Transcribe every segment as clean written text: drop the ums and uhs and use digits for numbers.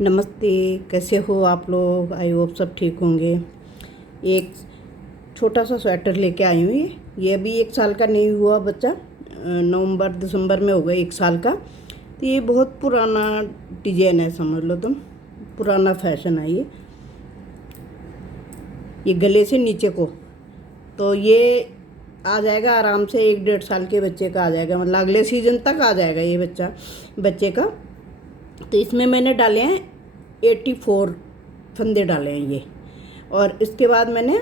नमस्ते। कैसे हो आप लोग? आई होप सब ठीक होंगे। एक छोटा सा स्वेटर लेके आई हूँ। ये अभी 1 साल का नहीं हुआ बच्चा, नवंबर दिसंबर में होगा 1 साल का। तो ये बहुत पुराना डिजाइन है, समझ लो तुम, पुराना फैशन है ये गले से नीचे को। तो ये आ जाएगा आराम से 1-1.5 साल के बच्चे का आ जाएगा, मतलब अगले सीजन तक आ जाएगा ये बच्चे का। तो इसमें मैंने डाले हैं 84 फंदे डाले हैं ये। और इसके बाद मैंने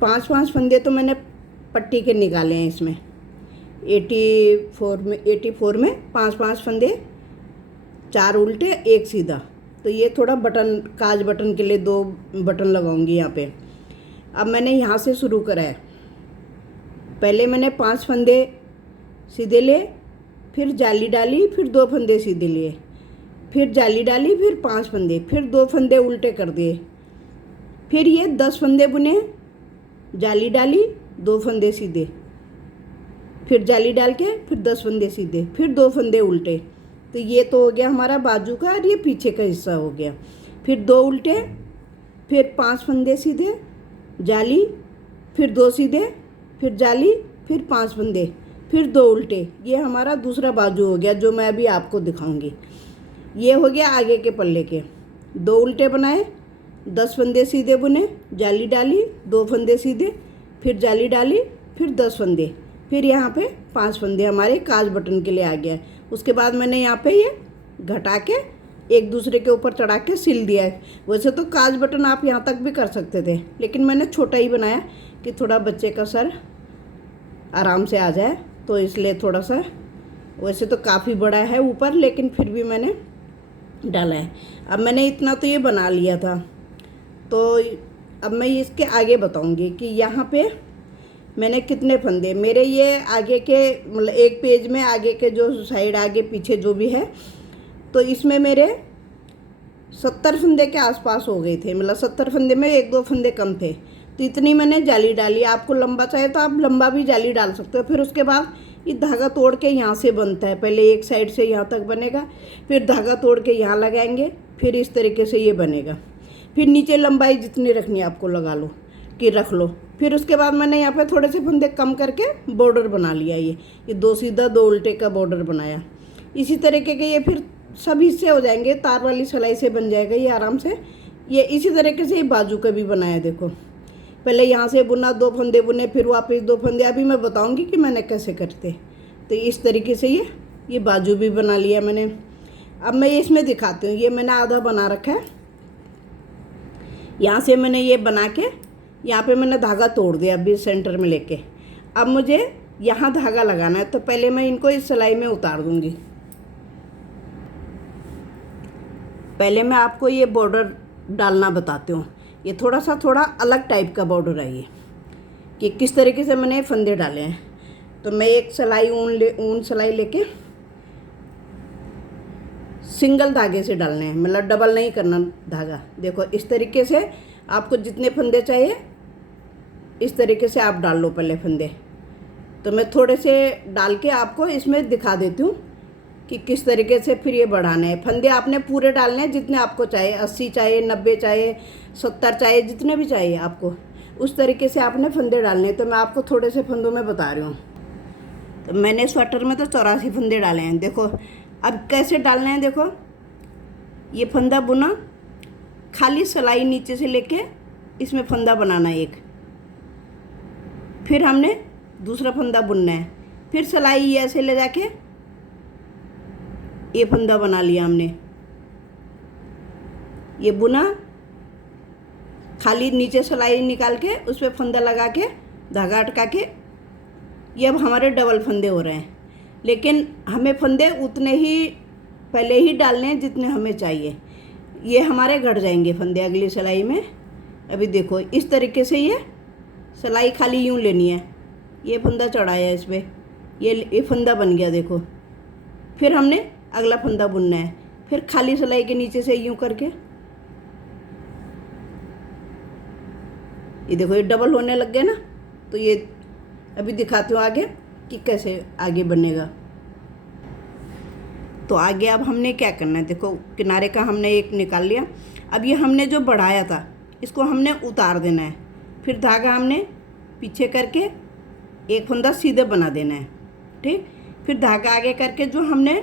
5-5 फंदे तो मैंने पट्टी के निकाले हैं इसमें। 84 में 5-5 फंदे, 4 उल्टे 1 सीधा। तो ये थोड़ा बटन, काज बटन के लिए 2 बटन लगाऊंगी यहाँ पे। अब मैंने यहाँ से शुरू करा है। पहले मैंने 5 फंदे सीधे लिए, फिर जाली डाली, फिर 2 फंदे सीधे लिए, फिर जाली डाली, फिर 5 फंदे, फिर 2 फंदे उल्टे कर दिए, फिर ये 10 फंदे बुने, जाली डाली, 2 फंदे सीधे, फिर जाली डाल के फिर 10 फंदे सीधे, फिर 2 फंदे उल्टे। तो ये तो हो गया हमारा बाजू का, और ये पीछे का हिस्सा हो गया। फिर 2 उल्टे, फिर 5 फंदे सीधे, जाली, फिर 2 सीधे, फिर जाली, फिर 5 फंदे, फिर 2 उल्टे। ये हमारा दूसरा बाजू हो गया, जो मैं अभी आपको दिखाऊंगी। ये हो गया आगे के पल्ले के। 2 उल्टे बनाए, 10 फंदे सीधे बुने, जाली डाली, 2 फंदे सीधे, फिर जाली डाली, फिर 10 फंदे, फिर यहाँ पे 5 फंदे हमारे काज बटन के लिए आ गया। उसके बाद मैंने यहाँ पे ये घटा के एक दूसरे के ऊपर चढ़ा के सिल दिया है। वैसे तो काज बटन आप यहाँ तक भी कर सकते थे, लेकिन मैंने छोटा ही बनाया कि थोड़ा बच्चे का सर आराम से आ जाए, तो इसलिए थोड़ा सा। वैसे तो काफ़ी बड़ा है ऊपर, लेकिन फिर भी मैंने डाला है। अब मैंने इतना तो ये बना लिया था, तो अब मैं इसके आगे बताऊंगी कि यहाँ पे मैंने कितने फंदे। मेरे ये आगे के, मतलब एक पेज में आगे के जो साइड आगे पीछे जो भी है, तो इसमें मेरे 70 फंदे के आसपास हो गए थे। मतलब 70 फंदे में 1-2 फंदे कम थे, तो इतनी मैंने जाली डाली। आपको लंबा चाहिए तो आप लंबा भी जाली डाल सकते हो। फिर उसके बाद ये धागा तोड़ के यहाँ से बनता है। पहले एक साइड से यहाँ तक बनेगा, फिर धागा तोड़ के यहाँ लगाएंगे, फिर इस तरीके से ये बनेगा। फिर नीचे लंबाई जितनी रखनी है आपको लगा लो कि रख लो। फिर उसके बाद मैंने यहाँ पे थोड़े से फंदे कम करके बॉर्डर बना लिया। ये 2 सीधा 2 उल्टे का बॉर्डर बनाया। इसी तरीके के ये फिर सब हिस्से हो जाएंगे, तार वाली सिलाई से बन जाएगा ये आराम से। ये इसी तरीके से ये बाजू का भी बनाया। देखो, पहले यहाँ से बुना, 2 फंदे बुने, फिर वापस 2 फंदे। अभी मैं बताऊंगी कि मैंने कैसे करते। तो इस तरीके से ये बाजू भी बना लिया मैंने। अब मैं इसमें दिखाती हूँ। ये मैंने आधा बना रखा है। यहाँ से मैंने ये बना के यहाँ पे मैंने धागा तोड़ दिया अभी सेंटर में लेके। अब मुझे यहाँ धागा लगाना है, तो पहले मैं इनको इस सिलाई में उतार दूँगी। पहले मैं आपको ये बॉर्डर डालना बताती हूँ। ये थोड़ा अलग टाइप का बॉर्डर है ये, कि किस तरीके से मैंने फंदे डाले हैं। तो मैं एक सिलाई ऊन सिलाई लेके सिंगल धागे से डालने हैं, मतलब डबल नहीं करना धागा। देखो इस तरीके से आपको जितने फंदे चाहिए इस तरीके से आप डाल लो पहले फंदे। तो मैं थोड़े से डाल के आपको इसमें दिखा देती हूँ कि किस तरीके से फिर ये बढ़ाने हैं। फंदे आपने पूरे डालने हैं जितने आपको चाहिए, 80 चाहिए, 90 चाहिए, 70 चाहिए, जितने भी चाहिए आपको, उस तरीके से आपने फंदे डालने हैं। तो मैं आपको थोड़े से फंदों में बता रही हूँ। तो मैंने स्वेटर में तो 84 फंदे डाले हैं। देखो अब कैसे डालने हैं। देखो ये फंदा बुना, खाली सिलाई नीचे से लेके इसमें फंदा बनाना है एक, फिर हमने दूसरा फंदा बुनना है, फिर सिलाई ऐसे ले जाके ये फंदा बना लिया हमने। ये बुना, खाली नीचे सिलाई निकाल के उस पर फंदा लगा के धागा अटका के, ये अब हमारे डबल फंदे हो रहे हैं। लेकिन हमें फंदे उतने ही पहले ही डालने हैं जितने हमें चाहिए। ये हमारे घट जाएंगे फंदे अगली सिलाई में। अभी देखो इस तरीके से ये सिलाई खाली यूँ लेनी है। ये फंदा चढ़ाया इस पर, ये फंदा बन गया। देखो फिर हमने अगला फंदा बुनना है, फिर खाली सिलाई के नीचे से यूँ करके ये देखो ये डबल होने लग गया ना। तो ये अभी दिखाती हूँ आगे कि कैसे आगे बनेगा। तो आगे अब हमने क्या करना है, देखो किनारे का हमने एक निकाल लिया। अब ये हमने जो बढ़ाया था इसको हमने उतार देना है। फिर धागा हमने पीछे करके एक फंदा सीधे बना देना है, ठीक। फिर धागा आगे करके जो हमने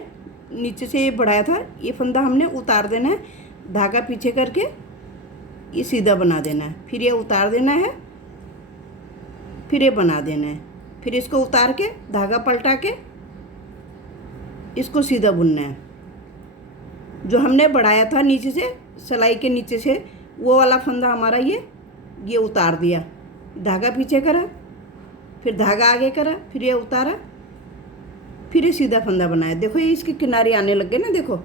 नीचे से ये बढ़ाया था ये फंदा हमने उतार देना है, धागा पीछे करके ये सीधा बना देना है। फिर ये उतार देना है, फिर ये बना देना है। फिर इसको उतार के धागा पलटा के इसको सीधा बुनना है। जो हमने बढ़ाया था नीचे से, सिलाई के नीचे से, वो वाला फंदा हमारा ये उतार दिया, धागा पीछे करा, फिर धागा आगे करा, फिर ये उतारा, फिर ये सीधा फंदा बनाया। देखो ये इसके किनारे आने लग गए ना, देखो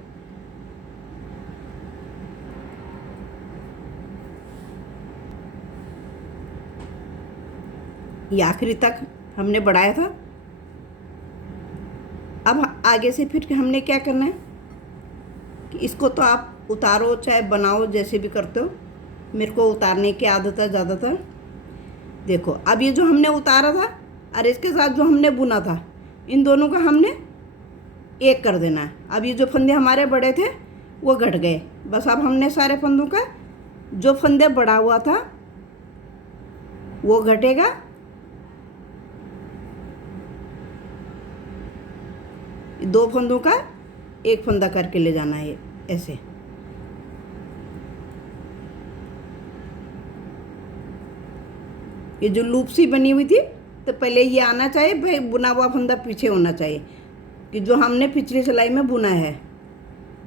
ये आखिरी तक हमने बढ़ाया था। अब आगे से फिर हमने क्या करना है कि इसको तो आप उतारो चाहे बनाओ जैसे भी करते हो, मेरे को उतारने की आदत है ज़्यादातर। देखो अब ये जो हमने उतारा था और इसके साथ जो हमने बुना था, इन दोनों का हमने एक कर देना है। अब ये जो फंदे हमारे बड़े थे वो घट गए, बस अब हमने सारे फंदों का जो फंदे बढ़ा हुआ था वो घटेगा, दो फंदों का एक फंदा करके ले जाना है ऐसे। ये जो लूप सी बनी हुई थी तो पहले ये आना चाहिए भाई, बुना हुआ फंदा पीछे होना चाहिए कि जो हमने पिछली सिलाई में बुना है।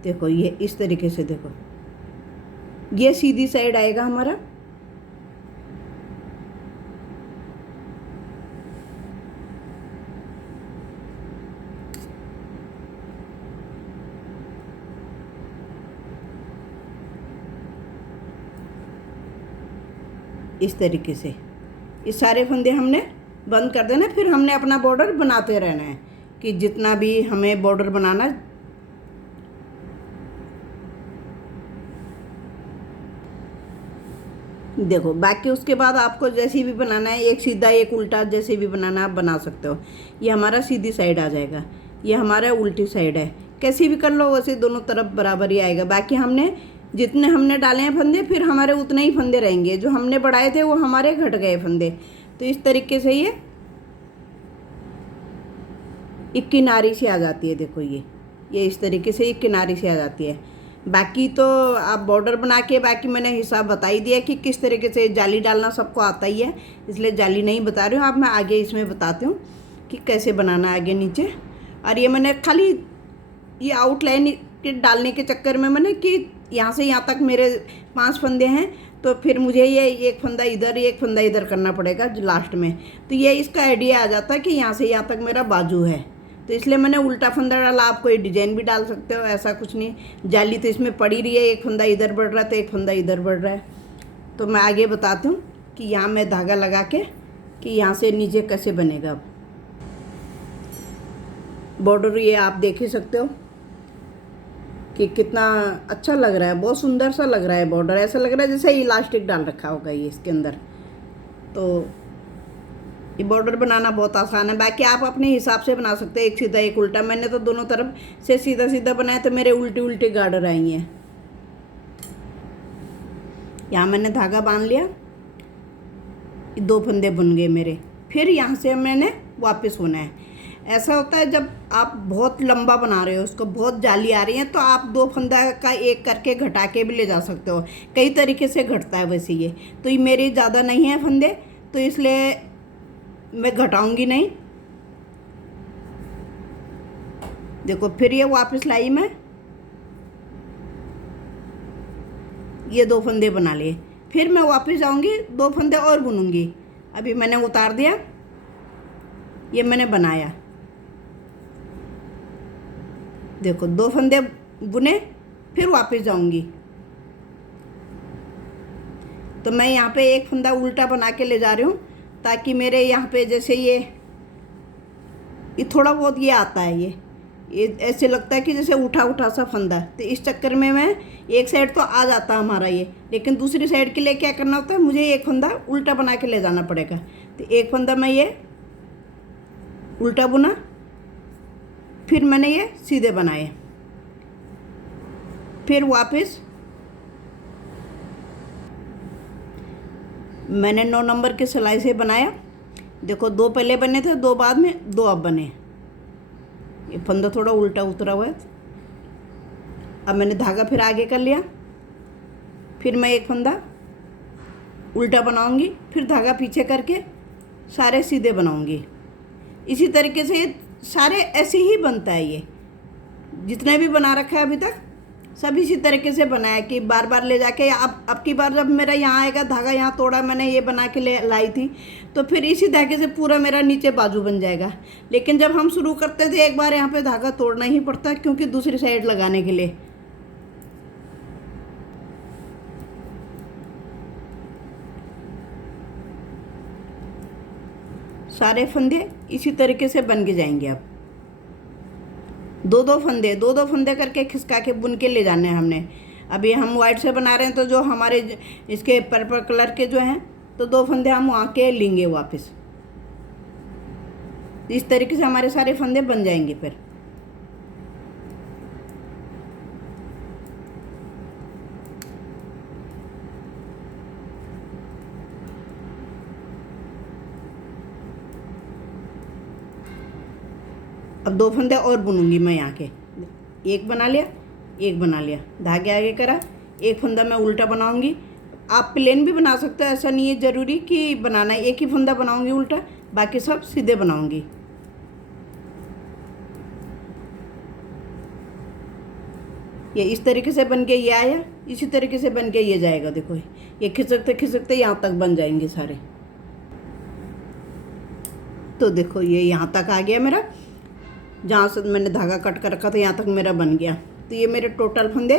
देखो ये इस तरीके से, देखो ये सीधी साइड आएगा हमारा। इस तरीके से ये सारे फंदे हमने बंद कर देना। फिर हमने अपना बॉर्डर बनाते रहना है कि जितना भी हमें बॉर्डर बनाना। देखो बाकी उसके बाद आपको जैसी भी बनाना है, एक सीधा एक उल्टा जैसे भी बनाना आप बना सकते हो। ये हमारा सीधी साइड आ जाएगा, ये हमारा उल्टी साइड है। कैसी भी कर लो वैसे दोनों तरफ बराबर ही आएगा। बाकी हमने जितने हमने डाले हैं फंदे फिर हमारे उतने ही फंदे रहेंगे, जो हमने बढ़ाए थे वो हमारे घट गए फंदे। तो इस तरीके से ये एक किनारी से आ जाती है। देखो ये इस तरीके से एक किनारी से आ जाती है। बाकी तो आप बॉर्डर बना के, बाकी मैंने हिसाब बता ही दिया कि किस तरीके से जाली डालना सबको आता ही है, इसलिए जाली नहीं बता रही हूँ। आप मैं आगे इसमें बताती हूँ कि कैसे बनाना आगे नीचे। और ये मैंने खाली ये आउटलाइन के डालने के चक्कर में मैंने कि यहाँ से यहाँ तक मेरे 5 फंदे हैं, तो फिर मुझे ये एक फंदा इधर एक फंदा इधर करना पड़ेगा लास्ट में। तो ये इसका आइडिया आ जाता है कि यहाँ से यहाँ तक मेरा बाजू है, तो इसलिए मैंने उल्टा फंदा डाला। आप कोई डिजाइन भी डाल सकते हो, ऐसा कुछ नहीं। जाली तो इसमें पड़ी रही है, एक फंदा इधर बढ़ रहा है तो एक फंदा इधर बढ़ रहा है। तो मैं आगे बताती हूँ कि यहाँ मैं धागा लगा के कि यहाँ से नीचे कैसे बनेगा। अब बॉर्डर ये आप देख ही सकते हो कि कितना अच्छा लग रहा है, बहुत सुंदर सा लग रहा है बॉर्डर। ऐसा लग रहा है जैसे इलास्टिक डाल रखा होगा ये इसके अंदर। तो ये बॉर्डर बनाना बहुत आसान है। बाकी आप अपने हिसाब से बना सकते हैं, एक सीधा एक उल्टा। मैंने तो दोनों तरफ से सीधा सीधा बनाया तो मेरे उल्टी उल्टी गार्डर आई हैं। यहाँ मैंने धागा बांध लिया, 2 फंदे बुन गए मेरे। फिर यहाँ से मैंने वापस होना है। ऐसा होता है जब आप बहुत लंबा बना रहे हो, उसको बहुत जाली आ रही है, तो आप 2 फंदा का एक करके घटा के भी ले जा सकते हो। कई तरीके से घटता है वैसे ये। तो ये मेरे ज़्यादा नहीं है फंदे, तो इसलिए मैं घटाऊंगी नहीं। देखो फिर ये वापस लाई मैं, ये 2 फंदे बना लिए। फिर मैं वापस जाऊंगी, 2 फंदे और बुनूंगी। अभी मैंने उतार दिया, ये मैंने बनाया। देखो 2 फंदे बुने, फिर वापस जाऊंगी। तो मैं यहाँ पे एक फंदा उल्टा बना के ले जा रही हूँ, ताकि मेरे यहाँ पे जैसे ये थोड़ा बहुत ये आता है, ये ऐसे लगता है कि जैसे उठा उठा सा फंदा है। तो इस चक्कर में मैं एक साइड तो आ जाता हमारा ये, लेकिन दूसरी साइड के लिए क्या करना होता है, मुझे एक फंदा उल्टा बना के ले जाना पड़ेगा। तो एक फंदा मैं ये उल्टा बुना, फिर मैंने ये सीधे बनाए। फिर वापस मैंने 9 नंबर के सिलाई से बनाया। देखो 2 पहले बने थे, 2 बाद में, 2 अब बने। ये फंदा थोड़ा उल्टा उतरा हुआ है। अब मैंने धागा फिर आगे कर लिया, फिर मैं एक फंदा उल्टा बनाऊंगी, फिर धागा पीछे करके सारे सीधे बनाऊंगी। इसी तरीके से ये सारे ऐसे ही बनता है। ये जितने भी बना रखा है अभी तक सब इसी तरीके से बनाया कि बार बार ले जाके अब की बार जब मेरा यहाँ आएगा धागा, यहाँ तोड़ा मैंने, ये बना के ले लाई थी, तो फिर इसी धागे से पूरा मेरा नीचे बाजू बन जाएगा। लेकिन जब हम शुरू करते थे एक बार यहाँ पे धागा तोड़ना ही पड़ता है, क्योंकि दूसरी साइड लगाने के लिए। सारे फंदे इसी तरीके से बन के जाएंगे। अब दो दो फंदे करके खिसका के बुन के ले जाने हैं हमने। अभी हम वाइट से बना रहे हैं, तो जो हमारे इसके पर्पल कलर के जो हैं, तो 2 फंदे हम वहाँ के लेंगे वापस। इस तरीके से हमारे सारे फंदे बन जाएंगे। फिर अब 2 फंदे और बुनूंगी मैं यहाँ के। एक बना लिया, एक बना लिया, धागे आगे करा, एक फंदा मैं उल्टा बनाऊंगी। आप प्लेन भी बना सकते हो, ऐसा नहीं है ज़रूरी कि बनाना है। एक ही फंदा बनाऊंगी उल्टा, बाकी सब सीधे बनाऊंगी। ये इस तरीके से बन के ये आया, इसी तरीके से बन के ये जाएगा। देखो ये खिसकते खिसकते यहाँ तक बन जाएंगे सारे। तो देखो ये यहाँ तक आ गया मेरा, जहाँ से मैंने धागा कट कर रखा था यहाँ तक मेरा बन गया। तो ये मेरे टोटल फंदे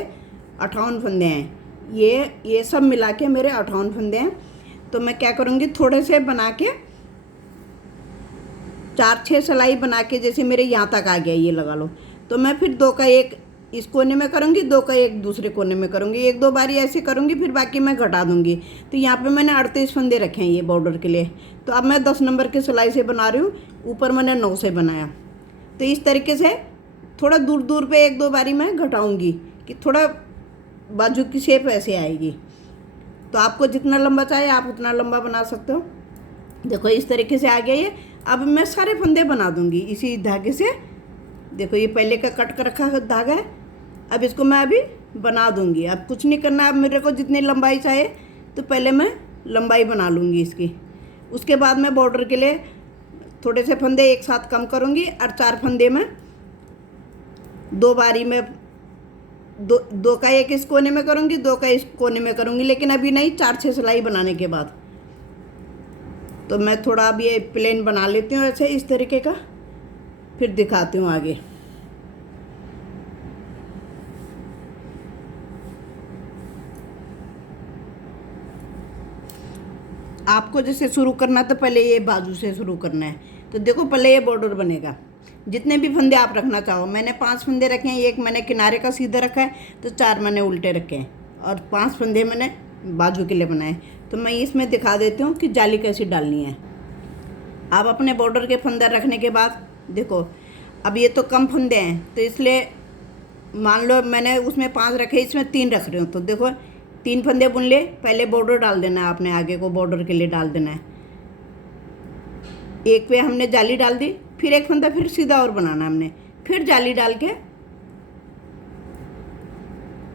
58 फंदे हैं। ये सब मिला के मेरे 58 फंदे हैं। तो मैं क्या करूँगी, थोड़े से बना के 4-6 सिलाई बना के, जैसे मेरे यहाँ तक आ गया ये लगा लो, तो मैं फिर 2 का 1 इस कोने में करूँगी, 2 का 1 दूसरे कोने में करूँगी। 1-2 बारी ऐसे करूँगी, फिर बाकी मैं घटा दूँगी। तो यहाँ पे मैंने 38 फंदे रखे हैं ये बॉर्डर के लिए। तो अब मैं 10 नंबर की सिलाई से बना रही हूँ, ऊपर मैंने 9 से बनाया। तो इस तरीके से थोड़ा दूर दूर पे 1-2 बारी मैं घटाऊंगी कि थोड़ा बाजू की शेप ऐसे आएगी। तो आपको जितना लंबा चाहे आप उतना लंबा बना सकते हो। देखो इस तरीके से आ गया ये। अब मैं सारे फंदे बना दूंगी इसी धागे से। देखो ये पहले का कट कर रखा धागा है, अब इसको मैं अभी बना दूंगी। अब कुछ नहीं करना, अब मेरे को जितनी लंबाई चाहे तो पहले मैं लंबाई बना लूँगी इसकी। उसके बाद मैं बॉर्डर के लिए थोड़े से फंदे एक साथ कम करूँगी और 4 फंदे में 2 बारी में 2 का 1 इस कोने में करूँगी, 2 का इस कोने में करूँगी, लेकिन अभी नहीं, 4-6 सिलाई बनाने के बाद। तो मैं थोड़ा अब ये प्लेन बना लेती हूँ ऐसे इस तरीके का, फिर दिखाती हूँ आगे। आपको जैसे शुरू करना तो पहले ये बाजू से शुरू करना है। तो देखो पहले ये बॉर्डर बनेगा, जितने भी फंदे आप रखना चाहो। मैंने 5 फंदे रखे हैं, 1 मैंने किनारे का सीधा रखा है, तो 4 मैंने उल्टे रखे हैं और 5 फंदे मैंने बाजू के लिए बनाए। तो मैं इसमें दिखा देती हूँ कि जाली कैसी डालनी है। आप अपने बॉर्डर के फंदे रखने के बाद देखो, अब ये तो कम फंदे हैं, तो इसलिए मान लो मैंने उसमें 5 रखे, इसमें 3 रख रही हूँ। तो देखो 3 फंदे बुन ले, पहले बॉर्डर डाल देना है आपने, आगे को बॉर्डर के लिए डाल देना है। एक पे हमने जाली डाल दी, फिर एक फंदा फिर सीधा और बनाना हमने, फिर जाली डाल के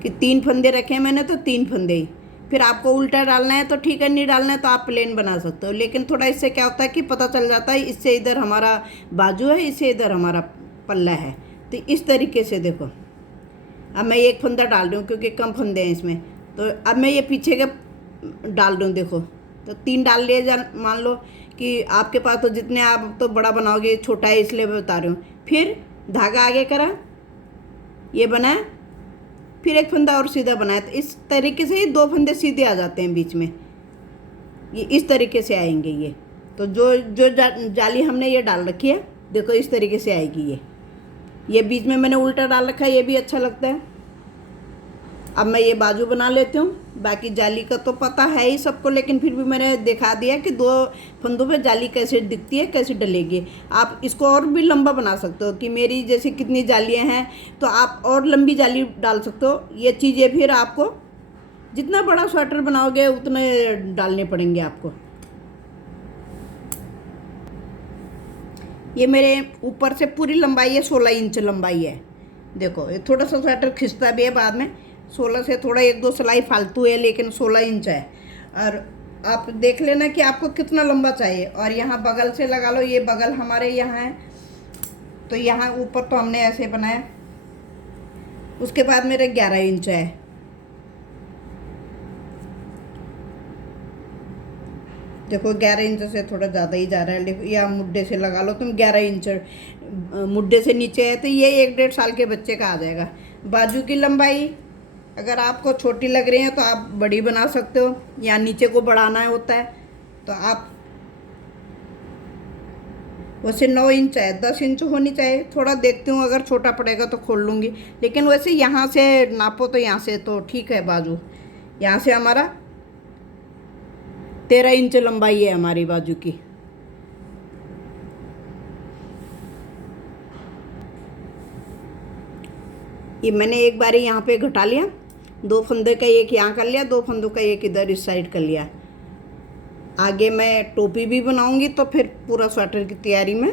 कि 3 फंदे रखे मैंने, तो 3 फंदे ही। फिर आपको उल्टा डालना है तो ठीक है, नहीं डालना है तो आप प्लेन बना सकते हो। लेकिन थोड़ा इससे क्या होता है कि पता चल जाता है, इससे इधर हमारा बाजू है, इससे इधर हमारा पल्ला है। तो इस तरीके से देखो, अब मैं 1 फंदा डाल रही हूँ क्योंकि कम फंदे हैं इसमें। तो अब मैं ये पीछे के डाल रही हूँ। देखो तो 3 डाल लिए, मान लो कि आपके पास तो जितने आप तो बड़ा बनाओगे, छोटा है इसलिए बता रही हूँ। फिर धागा आगे करा, ये बनाया, फिर 1 फंदा और सीधा बनाया। तो इस तरीके से ही 2 फंदे सीधे आ जाते हैं बीच में, ये इस तरीके से आएंगे ये। तो जो जाली हमने ये डाल रखी है, देखो इस तरीके से आएगी ये बीच में मैंने उल्टा डाल रखा है, ये भी अच्छा लगता है। अब मैं ये बाजू बना लेती हूँ। बाकी जाली का तो पता है ही सबको, लेकिन फिर भी मैंने दिखा दिया कि 2 फंदों पे जाली कैसे दिखती है, कैसे डलेगी। आप इसको और भी लंबा बना सकते हो कि मेरी जैसे कितनी जालियाँ हैं तो आप और लंबी जाली डाल सकते हो। ये चीज़ें फिर आपको जितना बड़ा स्वेटर बनाओगे उतने डालने पड़ेंगे आपको। ये मेरे ऊपर से पूरी लंबाई है 16 इंच लंबाई है। देखो ये थोड़ा सा स्वेटर खिंचता भी है बाद में, 16 से थोड़ा 1-2 सिलाई फालतू है, लेकिन 16 इंच है। और आप देख लेना कि आपको कितना लंबा चाहिए। और यहाँ बगल से लगा लो, ये बगल हमारे यहाँ है तो यहाँ ऊपर तो हमने ऐसे बनाया। उसके बाद मेरे 11 इंच है। देखो 11 इंच से थोड़ा ज़्यादा ही जा रहा है, या मुड्ढे से लगा लो तुम 11 इंच, मुड्ढे से नीचे है तो ये 1-1.5 साल के बच्चे का आ जाएगा। बाजू की लंबाई अगर आपको छोटी लग रही है तो आप बड़ी बना सकते हो, या नीचे को बढ़ाना होता है तो आप, वैसे 9 इंच है, 10 इंच होनी चाहिए। थोड़ा देखती हूँ अगर छोटा पड़ेगा तो खोल लूँगी, लेकिन वैसे यहाँ से नापो तो यहाँ से तो ठीक है। बाजू यहाँ से हमारा 13 इंच लंबाई है हमारी बाजू की। ये मैंने एक बारी यहाँ पे घटा लिया, 2 फंदे का एक यहाँ कर लिया, 2 फंदों का एक इधर इस साइड कर लिया। आगे मैं टोपी भी बनाऊंगी तो फिर पूरा स्वेटर की तैयारी में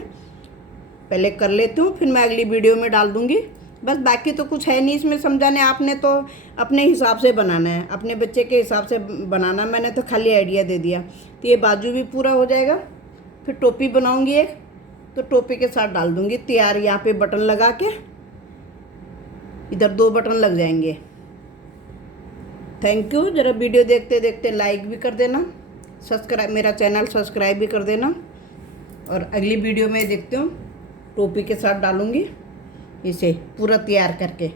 पहले कर लेती हूँ, फिर मैं अगली वीडियो में डाल दूँगी। बस बाकी तो कुछ है नहीं इसमें समझाने, आपने तो अपने हिसाब से बनाना है, अपने बच्चे के हिसाब से बनाना। मैंने तो खाली आइडिया दे दिया। तो ये बाजू भी पूरा हो जाएगा, फिर टोपी बनाऊंगी एक, तो टोपी के साथ डाल दूँगी तैयार। यहाँ पे बटन लगा के इधर 2 बटन लग जाएंगे। Thank you. ज़रा वीडियो देखते देखते लाइक भी कर देना, सब्सक्राइब, मेरा चैनल सब्सक्राइब भी कर देना। और अगली वीडियो में देखते हो टोपी के साथ डालूँगी इसे पूरा तैयार करके।